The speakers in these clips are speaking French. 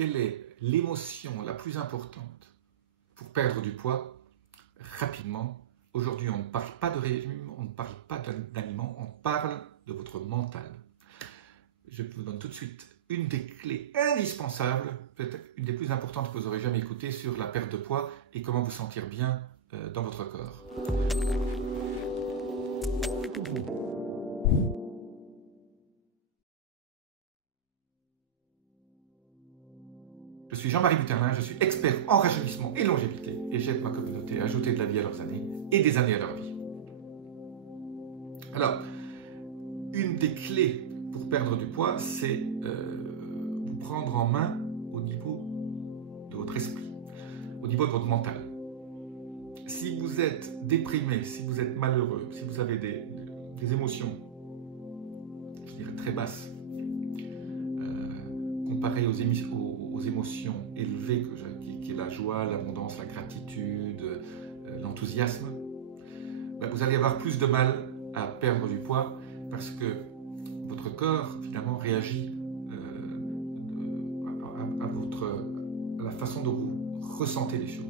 quelle est l'émotion la plus importante pour perdre du poids rapidement? Aujourd'hui, on ne parle pas de régime, on ne parle pas d'aliments, on parle de votre mental. Je vous donne tout de suite une des clés indispensables, peut-être une des plus importantes que vous aurez jamais écoutées sur la perte de poids et comment vous sentir bien dans votre corps. Je suis Jean-Marie Buterlin, je suis expert en rajeunissement et longévité et j'aide ma communauté à ajouter de la vie à leurs années et des années à leur vie. Alors, une des clés pour perdre du poids, c'est vous prendre en main au niveau de votre esprit, au niveau de votre mental. Si vous êtes déprimé, si vous êtes malheureux, si vous avez des émotions, je dirais très basses, comparées aux émotions élevées, qui est la joie, l'abondance, la gratitude, l'enthousiasme, vous allez avoir plus de mal à perdre du poids parce que votre corps finalement réagit à la façon dont vous ressentez les choses.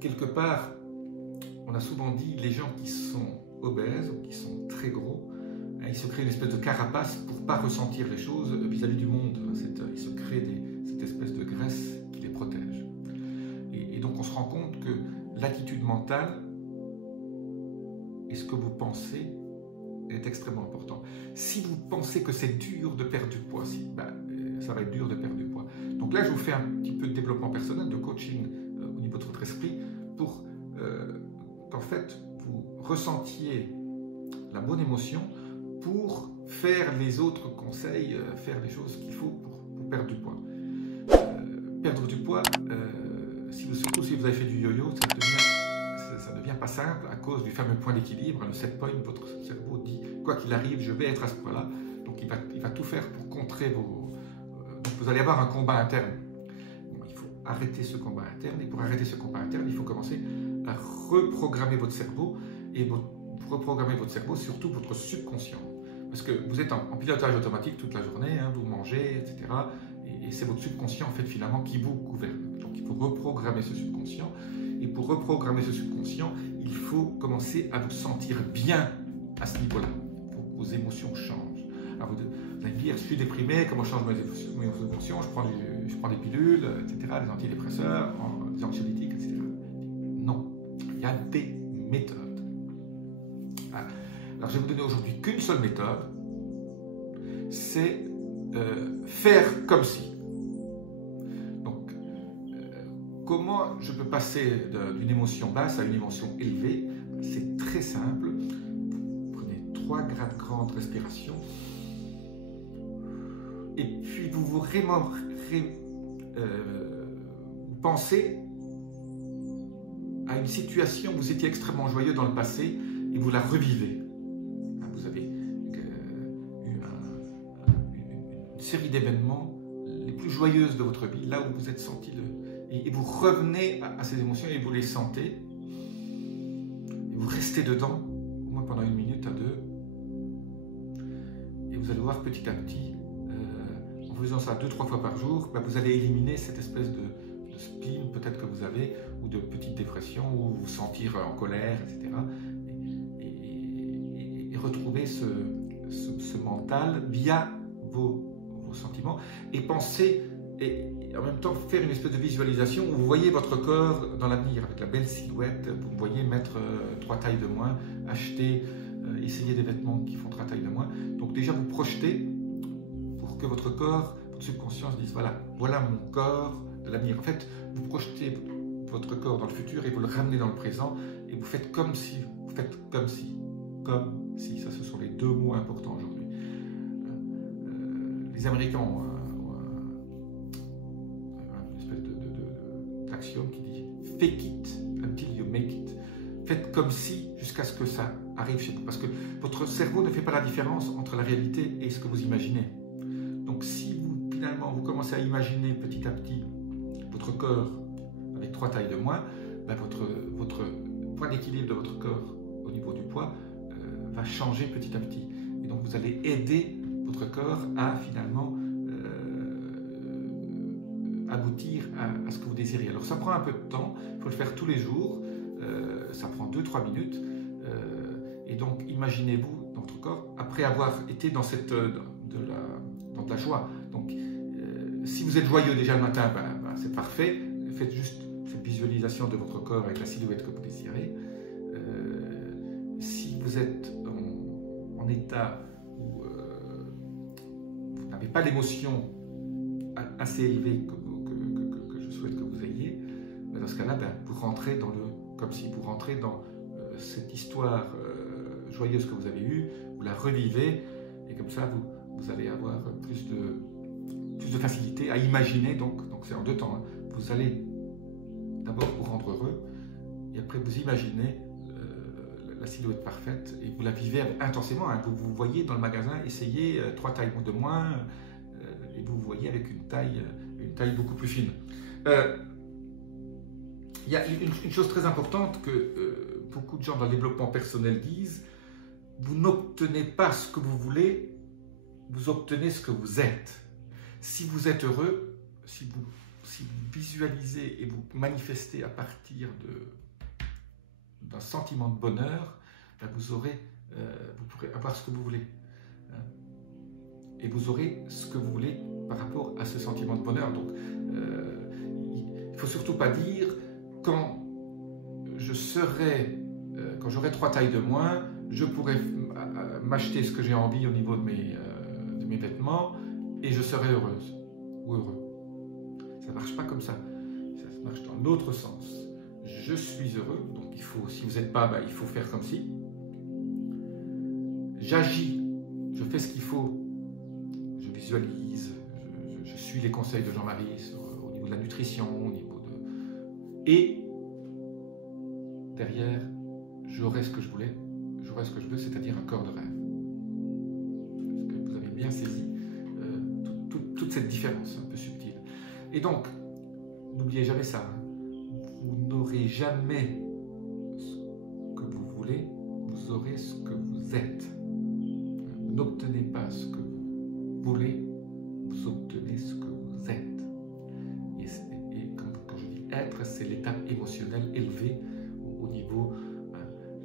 Quelque part, on a souvent dit les gens qui sont obèses ou qui sont très gros, ils se créent une espèce de carapace pour ne pas ressentir les choses vis-à-vis du monde. Ils se créent cette espèce de graisse qui les protège. Et donc on se rend compte que l'attitude mentale et ce que vous pensez est extrêmement important. Si vous pensez que c'est dur de perdre du poids, ça va être dur de perdre du poids. Donc là, je vous fais un petit peu de développement personnel, de coaching au niveau de votre esprit pour qu'en fait, vous ressentiez la bonne émotion pour faire les autres conseils, faire les choses qu'il faut pour perdre du poids. Perdre du poids, surtout si vous avez fait du yo-yo, ça ne devient pas simple à cause du fameux point d'équilibre, le set point. Votre cerveau dit, quoi qu'il arrive, je vais être à ce point-là. Donc il va tout faire pour contrer vos... donc vous allez avoir un combat interne. Bon, il faut arrêter ce combat interne, et pour arrêter ce combat interne, il faut commencer à reprogrammer votre cerveau, et reprogrammer votre cerveau, surtout votre subconscient. Parce que vous êtes en pilotage automatique toute la journée, vous mangez, etc. Et c'est votre subconscient, en fait, finalement, qui vous gouverne. Donc il faut reprogrammer ce subconscient. Et pour reprogrammer ce subconscient, il faut commencer à vous sentir bien à ce niveau-là. Il faut que vos émotions changent. Alors vous allez me dire, je suis déprimé, comment je change mes émotions, je prends des pilules, etc., des antidépresseurs, des anxiolytiques, etc. Non, il y a des méthodes. Alors je vais vous donner aujourd'hui qu'une seule méthode, c'est faire comme si. Donc, comment je peux passer d'une émotion basse à une émotion élevée? C'est très simple. Vous prenez 3 grandes respirations et puis vous pensez à une situation où vous étiez extrêmement joyeux dans le passé et vous la revivez. Vous avez eu une série d'événements les plus joyeuses de votre vie, là où vous êtes senti et vous revenez à ces émotions et vous les sentez. Et vous restez dedans, au moins pendant 1 minute à 2. Et vous allez voir petit à petit, en faisant ça 2-3 fois par jour, vous allez éliminer cette espèce de spleen peut-être que vous avez, ou de petite dépression, ou vous sentir en colère, etc. Et retrouver ce mental via vos sentiments et penser, et en même temps faire une espèce de visualisation où vous voyez votre corps dans l'avenir avec la belle silhouette. Vous voyez mettre 3 tailles de moins, acheter, essayer des vêtements qui font 3 tailles de moins. Donc déjà vous projetez pour que votre corps, votre subconscient se dise voilà mon corps de l'avenir. En fait, vous projetez votre corps dans le futur et vous le ramenez dans le présent et vous faites comme si, si, ça ce sont les 2 mots importants aujourd'hui. Les Américains ont une espèce d'axiome qui dit « fake it until you make it ». Faites comme si jusqu'à ce que ça arrive chez vous. Parce que votre cerveau ne fait pas la différence entre la réalité et ce que vous imaginez. Donc si finalement vous commencez à imaginer petit à petit votre corps avec 3 tailles de moins, votre point d'équilibre de votre corps au niveau du poids va changer petit à petit. Et donc vous allez aider votre corps à finalement aboutir à ce que vous désirez. Alors ça prend un peu de temps, il faut le faire tous les jours, ça prend 2-3 minutes, et donc imaginez-vous dans votre corps, après avoir été dans, dans de la joie. Donc si vous êtes joyeux déjà le matin, c'est parfait, faites juste cette visualisation de votre corps avec la silhouette que vous désirez. Si vous êtes en état où vous n'avez pas l'émotion assez élevée que je souhaite que vous ayez, mais dans ce cas-là, vous rentrez dans comme si vous rentrez dans cette histoire joyeuse que vous avez eue, vous la revivez, et comme ça, vous allez avoir plus de facilité à imaginer, donc c'est en 2 temps. Hein. Vous allez d'abord vous rendre heureux, et après vous imaginez la silhouette parfaite, et vous la vivez intensément, hein, que vous voyez dans le magasin, essayez 3 tailles de moins, et vous voyez avec une taille beaucoup plus fine. Il y a une chose très importante que beaucoup de gens dans le développement personnel disent, vous n'obtenez pas ce que vous voulez, vous obtenez ce que vous êtes. Si vous êtes heureux, si vous visualisez et vous manifestez à partir d'un sentiment de bonheur, vous pourrez avoir ce que vous voulez. Et vous aurez ce que vous voulez par rapport à ce sentiment de bonheur. Donc, il ne faut surtout pas dire quand j'aurai 3 tailles de moins, je pourrai m'acheter ce que j'ai envie au niveau de mes vêtements et je serai heureuse ou heureux. Ça ne marche pas comme ça. Ça marche dans l'autre sens. Je suis heureux, donc si vous n'êtes pas, il faut faire comme si. J'agis, je fais ce qu'il faut, je visualise, je suis les conseils de Jean-Marie au niveau de la nutrition, au niveau de... Et derrière, j'aurai ce que je voulais, j'aurai ce que je veux, c'est-à-dire un corps de rêve. Est-ce que vous avez bien saisi toute cette différence un peu subtile? Et donc, n'oubliez jamais ça, hein. Vous n'aurez jamais ce que vous voulez, vous aurez ce que vous êtes. Vous n'obtenez pas ce que vous voulez, vous obtenez ce que vous êtes. Et quand je dis être, c'est l'état émotionnel élevé au niveau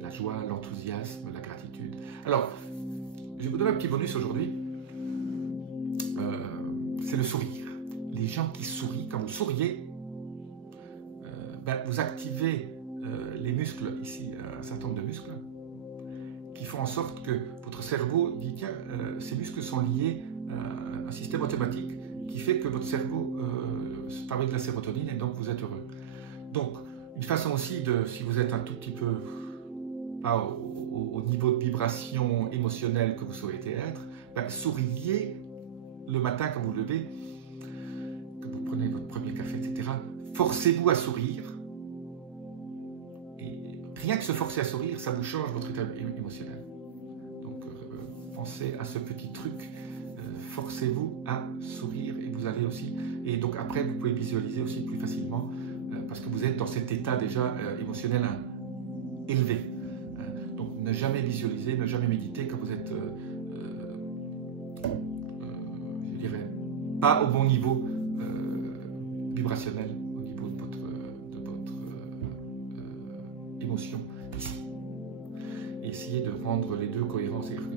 la joie, l'enthousiasme, la gratitude. Alors, je vais vous donner un petit bonus aujourd'hui, c'est le sourire. Les gens qui sourient, quand vous souriez, vous activez les muscles, ici, un certain nombre de muscles, qui font en sorte que votre cerveau dit, tiens, ces muscles sont liés à un système automatique qui fait que votre cerveau fabrique de la sérotonine et donc vous êtes heureux. Donc, une façon aussi si vous êtes un tout petit peu pas au niveau de vibration émotionnelle que vous souhaitez être, souriez le matin quand vous vous levez, que vous prenez votre premier café, etc. Forcez-vous à sourire. Et rien que se forcer à sourire, ça vous change votre état émotionnel. Donc, pensez à ce petit truc. Forcez-vous à sourire et vous allez aussi... Et donc après, vous pouvez visualiser aussi plus facilement parce que vous êtes dans cet état déjà émotionnel élevé. Donc, ne jamais visualiser, ne jamais méditer quand vous êtes, je dirais, pas au bon niveau vibrationnel, au niveau de votre émotion ici. Et essayez de rendre les deux cohérents. C'est-à-dire que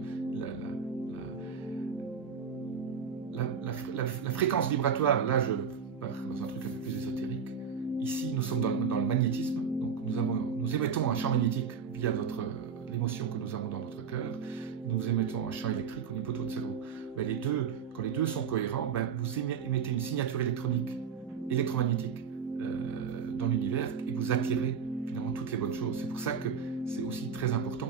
la fréquence vibratoire, là je pars dans un truc un peu plus ésotérique. Ici, nous sommes dans le magnétisme, donc nous émettons un champ magnétique via l'émotion que nous avons dans notre cœur. Nous émettons un champ électrique au niveau de votre cerveau. Quand les deux sont cohérents, vous émettez une signature électromagnétique dans l'univers et vous attirez finalement toutes les bonnes choses. C'est pour ça que c'est aussi très important.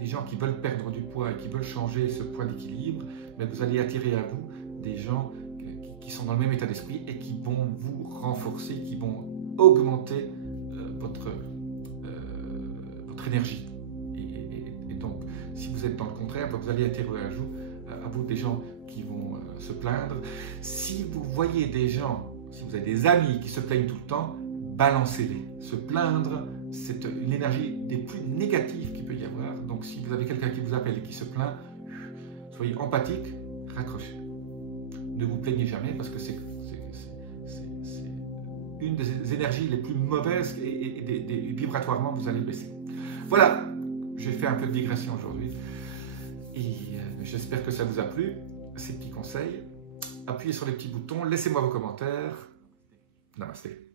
Les gens qui veulent perdre du poids et qui veulent changer ce point d'équilibre, vous allez attirer à vous des gens qui sont dans le même état d'esprit et qui vont vous renforcer, qui vont augmenter votre énergie. Et donc, si vous êtes dans le contraire, vous allez attirer à vous des gens qui vont se plaindre. Si vous voyez des gens, si vous avez des amis qui se plaignent tout le temps, balancez-les. Se plaindre, c'est une énergie des plus négatives qu'il peut y avoir. Donc, si vous avez quelqu'un qui vous appelle et qui se plaint, soyez empathique, raccrochez. Ne vous plaignez jamais parce que c'est une des énergies les plus mauvaises et vibratoirement vous allez baisser. Voilà, j'ai fait un peu de digression aujourd'hui et j'espère que ça vous a plu, ces petits conseils. Appuyez sur les petits boutons, laissez-moi vos commentaires. Namasté.